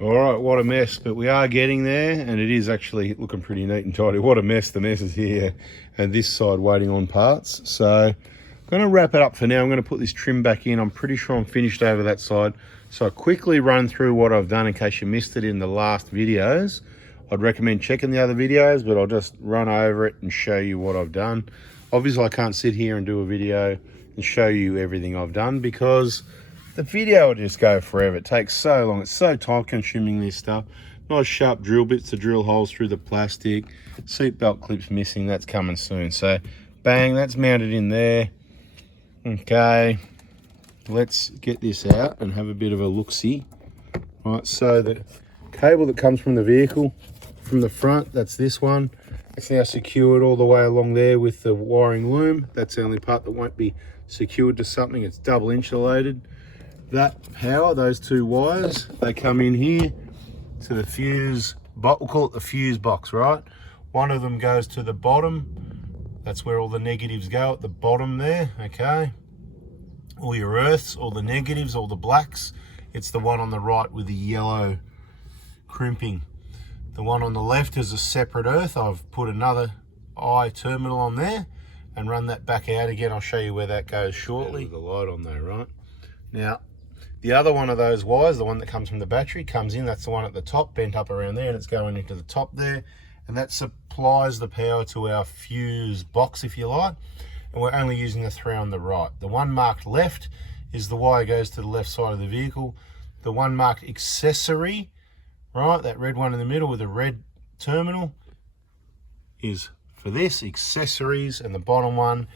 All right, what a mess, but we are getting there, and it is actually looking pretty neat and tidy. What a mess, the mess is here, and this side waiting on parts. So I'm going to wrap it up for now. I'm going to put this trim back in. I'm pretty sure I'm finished over that side. So I quickly run through what I've done in case you missed it in the last videos. I'd recommend checking the other videos, but I'll just run over it and show you what I've done. Obviously, I can't sit here and do a video and show you everything I've done because the video will just go forever. It takes so long. It's so time consuming, this stuff. Nice sharp drill bits to drill holes through the plastic. Seat belt clips missing. That's coming soon. So bang, that's mounted in there. Okay, let's get this out and have a bit of a look-see. Right, so the cable that comes from the vehicle from the front, that's this one. It's now secured all the way along there with the wiring loom. That's the only part that won't be secured to something. It's double insulated. That power, those two wires, they come in here to the fuse box. We'll call it the fuse box, right? One of them goes to the bottom. That's where all the negatives go, at the bottom there, okay? All your earths, all the negatives, all the blacks. It's the one on the right with the yellow crimping. The one on the left is a separate earth. I've put another I terminal on there and run that back out again. I'll show you where that goes shortly. With the light on there, right? Now, the other one of those wires, the one that comes from the battery, comes in. That's the one at the top, bent up around there, and it's going into the top there. And that supplies the power to our fuse box, if you like. And we're only using the three on the right. The one marked left is the wire goes to the left side of the vehicle. The one marked accessory, right, that red one in the middle with the red terminal, is for this, accessories. And the bottom one,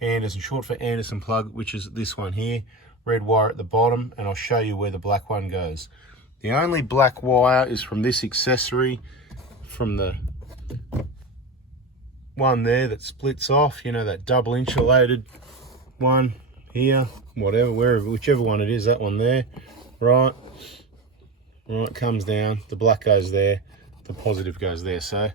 Anderson, short for Anderson plug, which is this one here. Red wire at the bottom, and I'll show you where the black one goes. The only black wire is from this accessory, from the one there that splits off, you know, that double insulated one here, whatever, wherever, whichever one it is, that one there, right, comes down, the black goes there, the positive goes there. So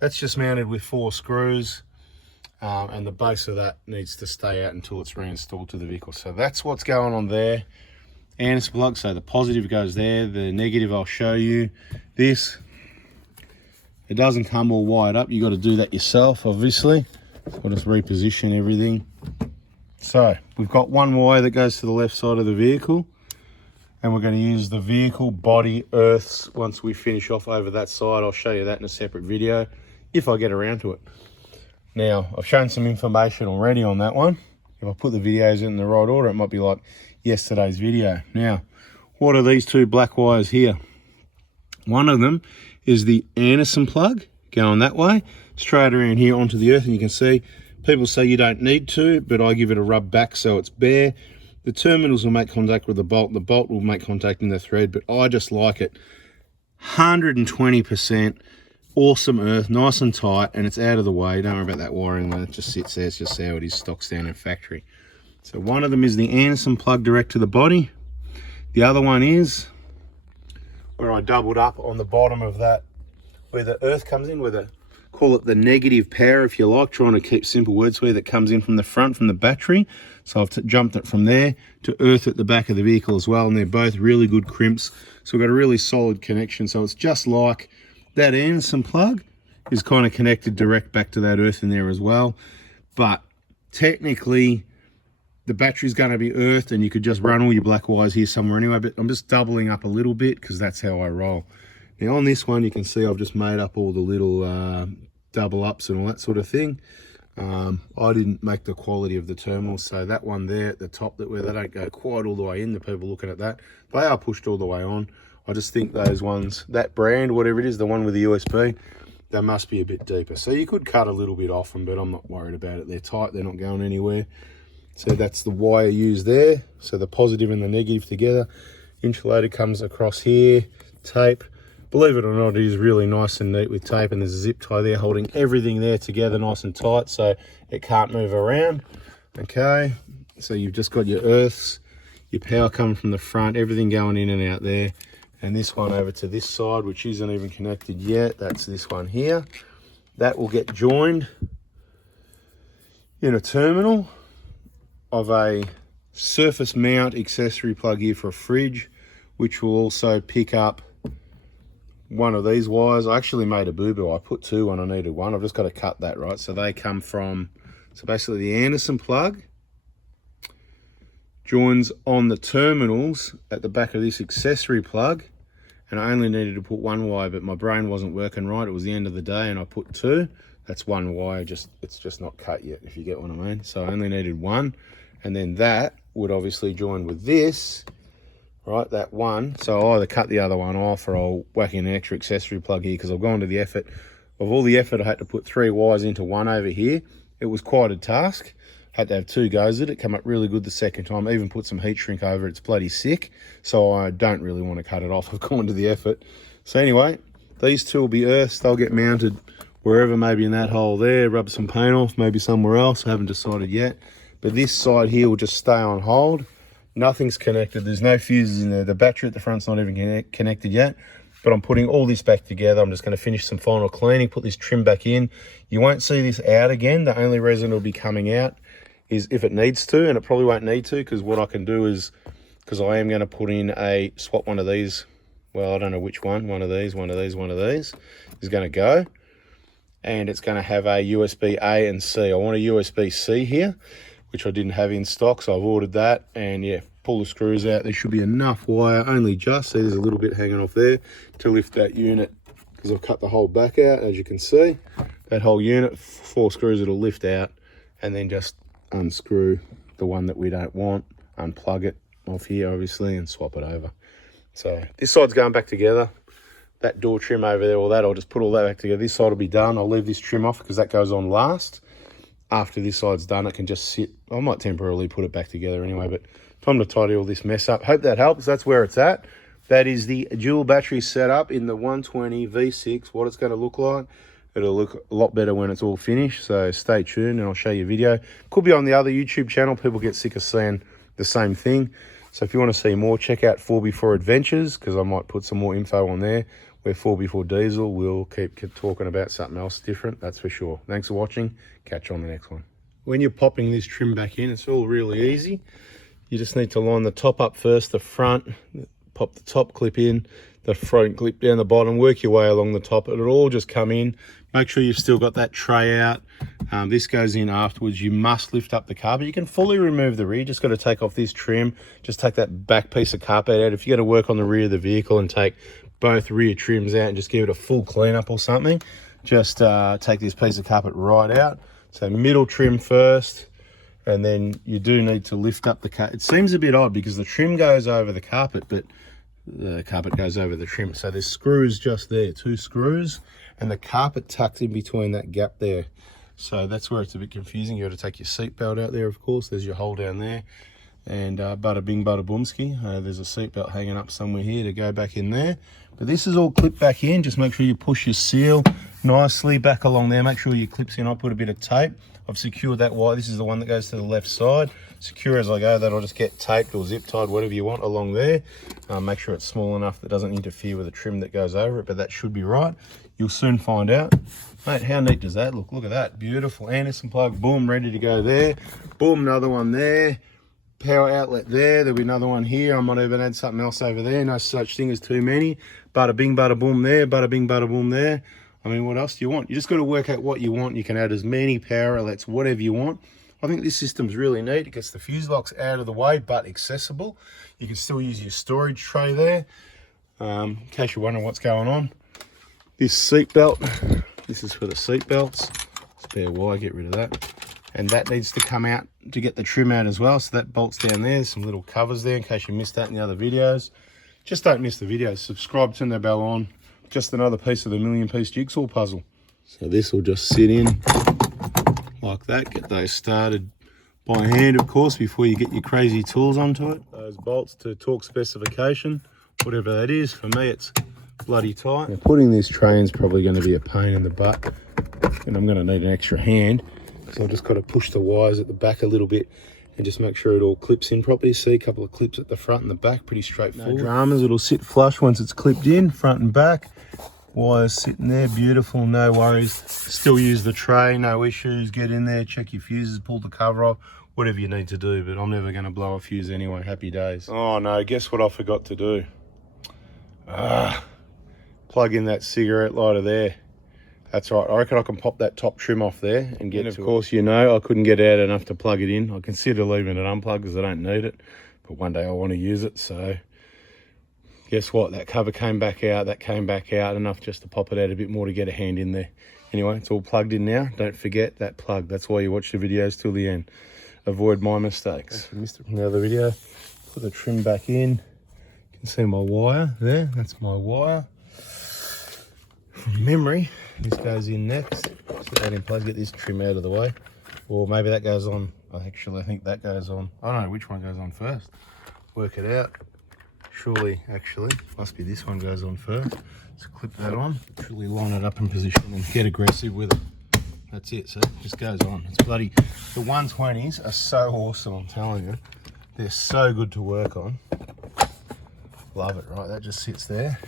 that's just mounted with 4 screws. And the base of that needs to stay out until it's reinstalled to the vehicle. So that's what's going on there. Anderson plug, so the positive goes there, the negative I'll show you. This, it doesn't come all wired up. You got to do that yourself, obviously. I'll just reposition everything. So we've got one wire that goes to the left side of the vehicle, and we're going to use the vehicle body earths once we finish off over that side. I'll show you that in a separate video if I get around to it. Now, I've shown some information already on that one. If I put the videos in the right order, it might be like yesterday's video. Now, what are these two black wires here? One of them is the Anderson plug, going that way, straight around here onto the earth, and you can see, people say you don't need to, but I give it a rub back so it's bare. The terminals will make contact with the bolt will make contact in the thread, but I just like it 120%. Awesome earth, nice and tight, and it's out of the way. Don't worry about that wiring, it just sits there. It's just how it is, stock standard factory. So one of them is the Anderson plug direct to the body. The other one is where I doubled up on the bottom of that, where the earth comes in, with a, call it the negative power if you like, trying to keep simple words where that comes in from the front, from the battery. So I've jumped it from there to earth at the back of the vehicle as well, and they're both really good crimps. So we've got a really solid connection. So it's just like that Anderson plug is kind of connected direct back to that earth in there as well. But technically, the battery's going to be earthed, and you could just run all your black wires here somewhere anyway, but I'm just doubling up a little bit because that's how I roll. Now on this one, you can see I've just made up all the little double ups and all that sort of thing. I didn't make the quality of the terminals, so that one there at the top, that where they don't go quite all the way in, the people looking at that, they are pushed all the way on. I just think those ones, that brand, whatever it is, the one with the USB, they must be a bit deeper. So you could cut a little bit off them, but I'm not worried about it. They're tight, they're not going anywhere. So that's the wire used there. So the positive and the negative together. Insulator comes across here, tape. Believe it or not, it is really nice and neat with tape, and there's a zip tie there holding everything there together nice and tight so it can't move around. Okay, so you've just got your earths, your power coming from the front, everything going in and out there. And this one over to this side, which isn't even connected yet, that's this one here. That will get joined in a terminal of a surface mount accessory plug here for a fridge, which will also pick up one of these wires. I actually made a boo-boo. I put two when I needed one. I've just got to cut that, right? So they come from, so basically the Anderson plug joins on the terminals at the back of this accessory plug, and I only needed to put one wire, but my brain wasn't working right. It was the end of the day and I put two. That's one wire, it's just not cut yet, if you get what I mean. So I only needed one, and then that would obviously join with this, right, that one. So I'll either cut the other one off or I'll whack in an extra accessory plug here, because I've gone to the effort of all the effort I had to put 3 wires into one over here. It was quite a task. Had to have 2 goes at it. Come up really good the second time. I even put some heat shrink over it. It's bloody sick. So I don't really want to cut it off. I've gone to the effort. So anyway, these 2 will be earths. They'll get mounted wherever, maybe in that hole there, rub some paint off, maybe somewhere else. I haven't decided yet. But this side here will just stay on hold. Nothing's connected. There's no fuses in there. The battery at the front's not even connected yet. But I'm putting all this back together. I'm just going to finish some final cleaning, put this trim back in. You won't see this out again. The only reason it'll be coming out is if it needs to, and it probably won't need to, because what I can do is, because I am going to put in a, swap one of these, well, I don't know which one of these is going to go. And it's going to have a USB A and C. I want a USB C here, which I didn't have in stock, so I've ordered that. And yeah, pull the screws out. There should be enough wire, only just, see there's a little bit hanging off there, to lift that unit, because I've cut the whole back out, as you can see. That whole unit, 4 screws, it'll lift out, and then just unscrew the one that we don't want, unplug it off here obviously, and swap it over. So this side's going back together. That door trim over there, all that, I'll just put all that back together. This side will be done. I'll leave this trim off because that goes on last. After this side's done, it can just sit. I might temporarily put it back together anyway, but time to tidy all this mess up. Hope that helps. That's where it's at. That is the dual battery setup in the 120 V6, what it's going to look like. It'll look a lot better when it's all finished, so stay tuned and I'll show you a video. Could be on the other YouTube channel. People get sick of seeing the same thing. So if you want to see more, check out 4x4 Adventures, because I might put some more info on there. Where 4x4 Diesel, we'll keep talking about something else different, that's for sure. Thanks for watching. Catch you on the next one. When you're popping this trim back in, it's all really easy. You just need to line the top up first, the front, pop the top clip in, the front clip down the bottom, work your way along the top. It'll all just come in. Make sure you've still got that tray out. This goes in afterwards. You must lift up the carpet. You can fully remove the rear. Just got to take off this trim. Just take that back piece of carpet out. If you got to work on the rear of the vehicle and take both rear trims out and just give it a full cleanup or something, just take this piece of carpet right out. So middle trim first, and then you do need to lift up the carpet. It seems a bit odd because the trim goes over the carpet, but the carpet goes over the trim. So there's screws just there, 2 screws, and the carpet tucked in between that gap there. So that's where it's a bit confusing. You got to take your seat belt out there, of course. There's your hole down there. And bada bing, bada boomski. There's a seat belt hanging up somewhere here to go back in there. But this is all clipped back in. Just make sure you push your seal nicely back along there. Make sure your clips in. I put a bit of tape. I've secured that wire. This is the one that goes to the left side. Secure as I go. That'll just get taped or zip tied, whatever you want along there. Make sure it's small enough that it doesn't interfere with the trim that goes over it, but that should be right. You'll soon find out. Mate, how neat does that look? Look at that. Beautiful Anderson plug. Boom, ready to go there. Boom, another one there. Power outlet there. There'll be another one here. I might even add something else over there. No such thing as too many. Bada bing, bada boom there. Bada bing, bada boom there. I mean, what else do you want? You just got to work out what you want. You can add as many power outlets, whatever you want. I think this system's really neat. It gets the fuse locks out of the way, but accessible. You can still use your storage tray there. In case you're wondering what's going on. This seat belt, this is for the seat belts. Spare wire, get rid of that. And that needs to come out to get the trim out as well. So that bolts down there. There's some little covers there in case you missed that in the other videos. Just don't miss the videos. Subscribe, turn the bell on. Just another piece of the million-piece jigsaw puzzle. So this will just sit in like that. Get those started by hand, of course, before you get your crazy tools onto it. Those bolts to torque specification, whatever that is. For me, it's bloody tight. Now, putting this tray in is probably going to be a pain in the butt, and I'm going to need an extra hand. So I've just got to push the wires at the back a little bit and just make sure it all clips in properly. See a couple of clips at the front and the back, pretty straightforward. No dramas, it'll sit flush once it's clipped in, front and back. Wires sitting there, beautiful, no worries. Still use the tray, no issues. Get in there, check your fuses, pull the cover off, whatever you need to do, but I'm never gonna blow a fuse anyway, happy days. Oh no, guess what I forgot to do? plug in that cigarette lighter there. That's right, I reckon I can pop that top trim off there and get to it. Of course, you know, I couldn't get out enough to plug it in. I consider leaving it unplugged because I don't need it, but one day I want to use it. So guess what, that cover came back out, that came back out enough just to pop it out a bit more to get a hand in there. Anyway, it's all plugged in now. Don't forget that plug. That's why you watch the videos till the end. Avoid my mistakes. Missed it from the other video. Put the trim back in. You can see my wire there. That's my wire. From memory, this goes in next. Put that in place. Get this trim out of the way. Or maybe that goes on. Actually, I think that goes on. I don't know which one goes on first. Work it out. Surely, actually, must be this one goes on first. Let's clip that on. Truly line it up in position and get aggressive with it. That's it, so it just goes on. It's bloody, the 120s are so awesome, I'm telling you. They're so good to work on. Love it, right? That just sits there.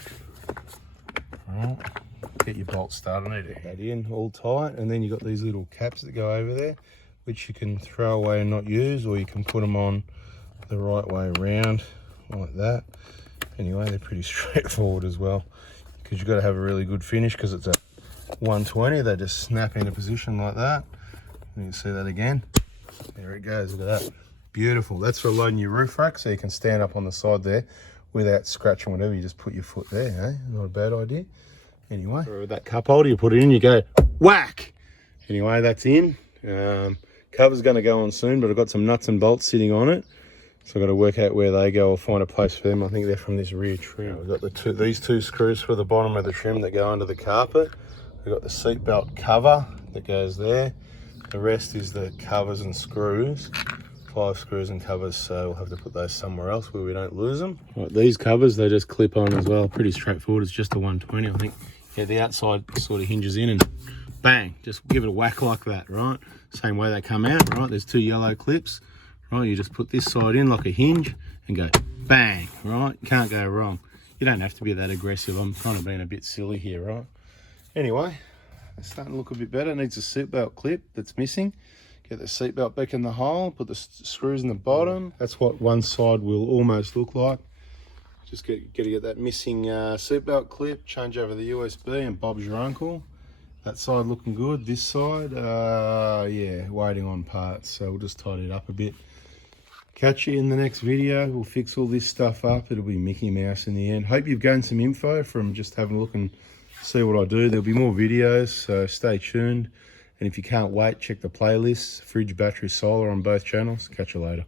Right. Get your bolt started. I need to get that in all tight, and then you've got these little caps that go over there, which you can throw away and not use, or you can put them on the right way around, like that. Anyway, they're pretty straightforward as well, because you've got to have a really good finish, because it's a 120. They just snap into position like that. You can see that again. There it goes. Look at that. Beautiful. That's for loading your roof rack, so you can stand up on the side there without scratching whatever. You just put your foot there, eh? Not a bad idea. Anyway, with that cup holder, you put it in, you go whack. Anyway, that's in. Cover's going to go on soon, but I've got some nuts and bolts sitting on it, so I've got to work out where they go or find a place for them. I think they're from this rear trim. We've got these two screws for the bottom of the trim that go under the carpet. We've got the seat belt cover that goes there. The rest is the covers and screws. 5 screws and covers, so we'll have to put those somewhere else where we don't lose them. Right, these covers, they just clip on as well. Pretty straightforward. It's just a 120, I think. Yeah, the outside sort of hinges in and bang, just give it a whack like that, right? Same way they come out, right? There's 2 yellow clips, right? You just put this side in like a hinge and go bang, right? Can't go wrong. You don't have to be that aggressive. I'm kind of being a bit silly here, right? Anyway, it's starting to look a bit better. It needs a seatbelt clip that's missing. Get the seatbelt back in the hole, put the screws in the bottom. That's what one side will almost look like. Just got to get that missing seatbelt clip, change over the USB, and Bob's your uncle. That side looking good. This side, yeah, waiting on parts. So we'll just tidy it up a bit. Catch you in the next video. We'll fix all this stuff up. It'll be Mickey Mouse in the end. Hope you've gained some info from just having a look and see what I do. There'll be more videos, so stay tuned. And if you can't wait, check the playlists, fridge, battery, solar on both channels. Catch you later.